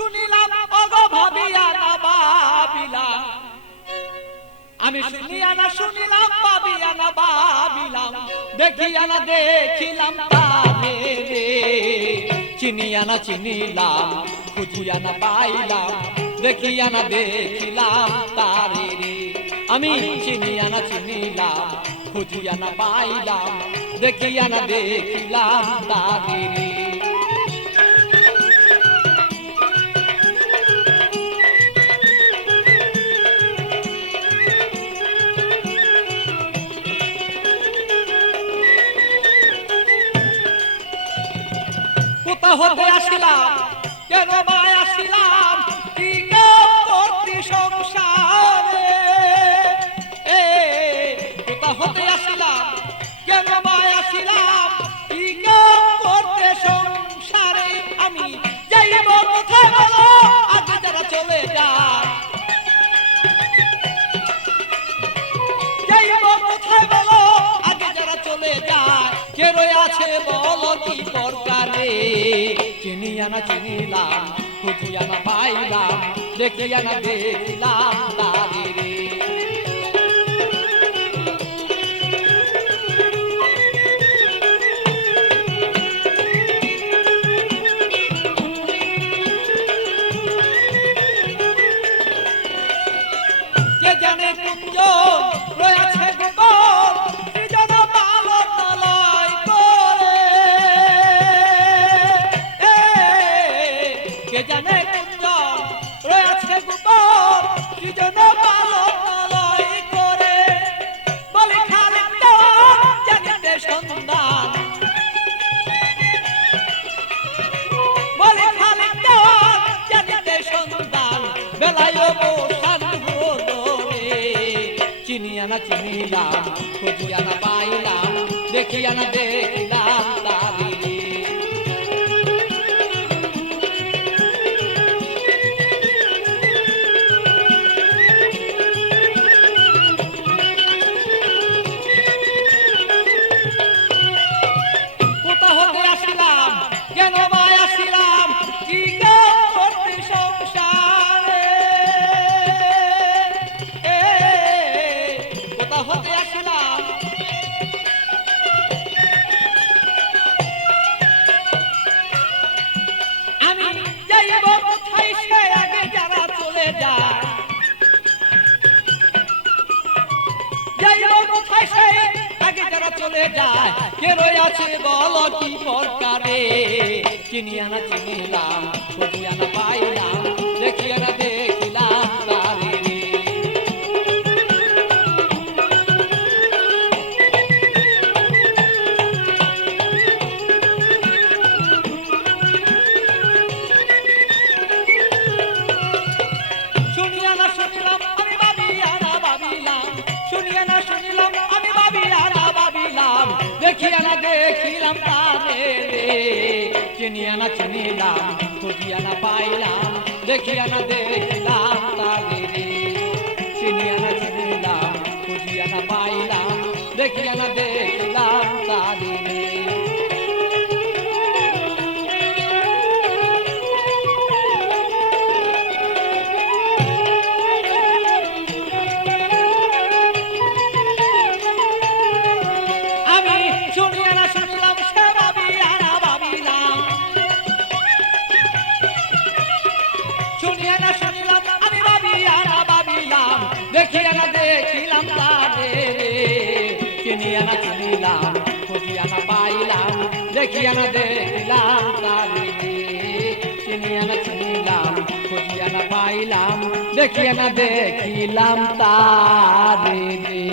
শুনিলাম ওগো ভাবিয়া না ভাবিলাম, আমি শুনিয়া না শুনিলাম ভাবিয়া না ভাবিলাম, দেখিয়া না দেখিলাম তারে রে। চিনিয়া না চিনিলাম, খুঁজিয়া না পাইলাম, দেখিয়া না দেখিলাম তারে রে। আমি চিনিয়া না চিনিলাম, খুঁজিয়া না পাইলাম, দেখিয়া না দেখিলাম তারে রে। কোথা হতে আসিলাম, কেন বা আসিলাম, কি করতে সংসারে। কোথা হতে আসিলাম, কেন বা আসিলাম, কি করতে সংসারে। আমি যাইব কোথায় বলো, আগে যারা চলে যায়। যাইব কোথায় বলো, আগে যারা চলে যায়। কে রয়ে আছে বলো কি দরকারে। চিনিয়া না চিনিলাম, খুঁজিয়া না পাইলাম, দেখিয়া না দেখিলাম তারে রে। কে জানে কুঞ্জ রয়েছে গোপন, সৃজন পালন লয় করে। কে জানে কুঞ্জ রয়েছে গোপন, সৃজন পালন লয় করে। বলি খালিক দেওয়ান জানিতে সন্ধান, বলি খালিক দেওয়ান জানিতে সন্ধান, বেলায় বসান হদরে। চিনিয়া না চিনিলাম, খুঁজিয়া না পাইলাম, দেখিয়া না দেখিলাম তারে রে। কোথা হতে আসিলাম, কেন বা আসিলাম, কি করতে সংসারে। কোথা হতে আসিলাম, আমি যাইব কোথায় সে আগে যারা চলে যায়। যাইব কোথায় সে আগে যারা চলে যায়। কে রয়ে আছে বলো কি দরকারে। চিনিয়া না চিনিলাম, খুঁজিয়া না পাইলাম, দেখিয়া না দেখিলাম তারে রে। শুনিয়া না শুনিলাম, আমি ভাবিয়া না ভাবিলাম, শুনিয়া না শুনিলাম, আমি ভাবিয়া না ভাবিলাম, দেখিয়া না দেখিলাম তারে রে। চিনিয়া না চিনিলাম, খুঁজিয়া না পাইলাম, দেখিয়া না দেখিলাম তারে রে। চিনিয়া না চিনিলাম, খুঁজিয়া না পাইলাম, দেখিয়া না দেখিলাম তারে রে। আমি শুনিয়া না শুনিলাম, সে ভাবিয়া না ভাবিলাম, শুনিয়া না শুনিলাম, আমি ভাবিয়া না ভাবিলাম, দেখিয়া না দেখিলাম তারে রে। চিনিয়া না চিনিলাম, খুঁজিয়া না পাইলাম, দেখিয়া না দেখিলাম তারে রে। চিনিয়া না চিনিলাম, খুঁজিয়া না পাইলাম, দেখিয়া না দেখিলাম তারে রে।